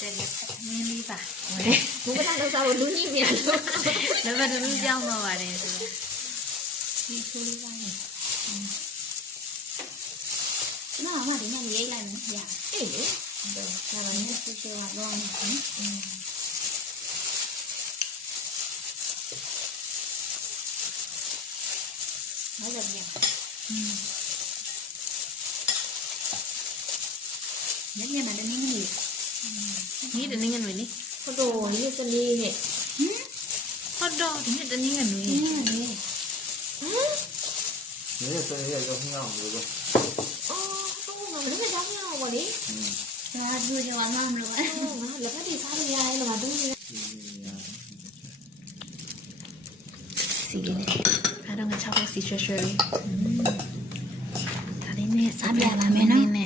面里吧， 我不看到啥，我录里面了。 那把这录讲嘛玩的是， 你处理完了。那妈妈等下爷爷来呢呀？哎，对，那完了就是完了。还在变。那天买的那个米。 你的那个女的， 好多也是你。 好多你的那个女的， 你。 你也是也有很好这个。 哦，我们那个家伙我的。 啊，就就完了了。 哦，了他的啥的呀？了嘛东西。 สีเนี่ยถ้าต้องการชอบสีเฉยๆถ้าได้เนี่ย啥面嘛？面呢？